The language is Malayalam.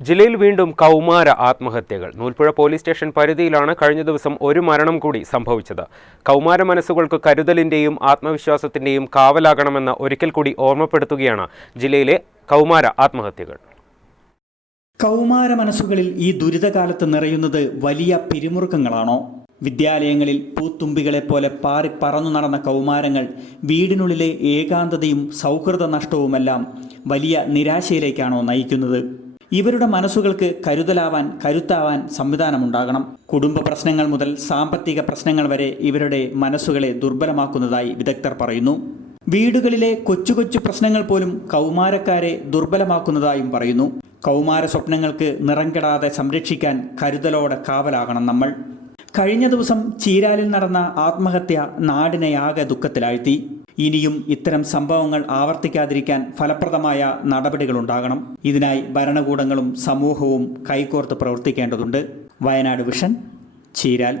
ജില്ലയിൽ വീണ്ടും കൗമാര ആത്മഹത്യകൾ. നൂൽപ്പുഴ പോലീസ് സ്റ്റേഷൻ പരിധിയിലാണ് കഴിഞ്ഞ ദിവസം ഒരു മരണം കൂടി സംഭവിച്ചത്. കൗമാര മനസ്സുകൾക്ക് കരുതലിന്റെയും ആത്മവിശ്വാസത്തിന്റെയും കാവലാകണമെന്ന് ഒരിക്കൽ കൂടി ഓർമ്മപ്പെടുത്തുകയാണ് ജില്ലയിലെ കൗമാര ആത്മഹത്യകൾ. കൗമാര മനസ്സുകളിൽ ഈ ദുരിതകാലത്ത് നിറയുന്നത് വലിയ പിരിമുറുക്കങ്ങളാണോ? വിദ്യാലയങ്ങളിൽ പൂത്തുമ്പികളെപ്പോലെ പാറി പറന്നു നടന്ന കൗമാരങ്ങൾ വീടിനുള്ളിലെ ഏകാന്തതയും സൗഹൃദ നഷ്ടവുമെല്ലാം വലിയ നിരാശയിലേക്കാണോ നയിക്കുന്നത്? ഇവരുടെ മനസ്സുകൾക്ക് കരുത്താവാൻ സംവിധാനമുണ്ടാകണം. കുടുംബ പ്രശ്നങ്ങൾ മുതൽ സാമ്പത്തിക പ്രശ്നങ്ങൾ വരെ ഇവരുടെ മനസ്സുകളെ ദുർബലമാക്കുന്നതായി വിദഗ്ധർ പറയുന്നു. വീടുകളിലെ കൊച്ചു കൊച്ചു പ്രശ്നങ്ങൾ പോലും കൗമാരക്കാരെ ദുർബലമാക്കുന്നതായും പറയുന്നു. കൗമാര സ്വപ്നങ്ങൾക്ക് നിറം കെടാതെ സംരക്ഷിക്കാൻ കരുതലോടെ കാവലാകണം നമ്മൾ. കഴിഞ്ഞ ദിവസം ചീരാലിൽ നടന്ന ആത്മഹത്യ നാടിനെയാകെ ദുഃഖത്തിലാഴ്ത്തി. ഇനിയും ഇത്തരം സംഭവങ്ങൾ ആവർത്തിക്കാതിരിക്കാൻ ഫലപ്രദമായ നടപടികളുണ്ടാകണം. ഇതിനായി ഭരണകൂടങ്ങളും സമൂഹവും കൈകോർത്ത് പ്രവർത്തിക്കേണ്ടതുണ്ട്. വയനാട് വിഷൻ, ചീരാൽ.